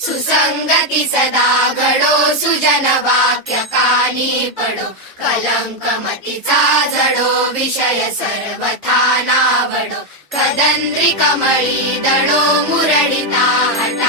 सुसंगती सदा घडो, सुजन वाक्य कानी पडो, कलंक मतीचा जडो, विषय सर्वथा नावडो, कदंद्री कमळी दडो, मुरडिता हटा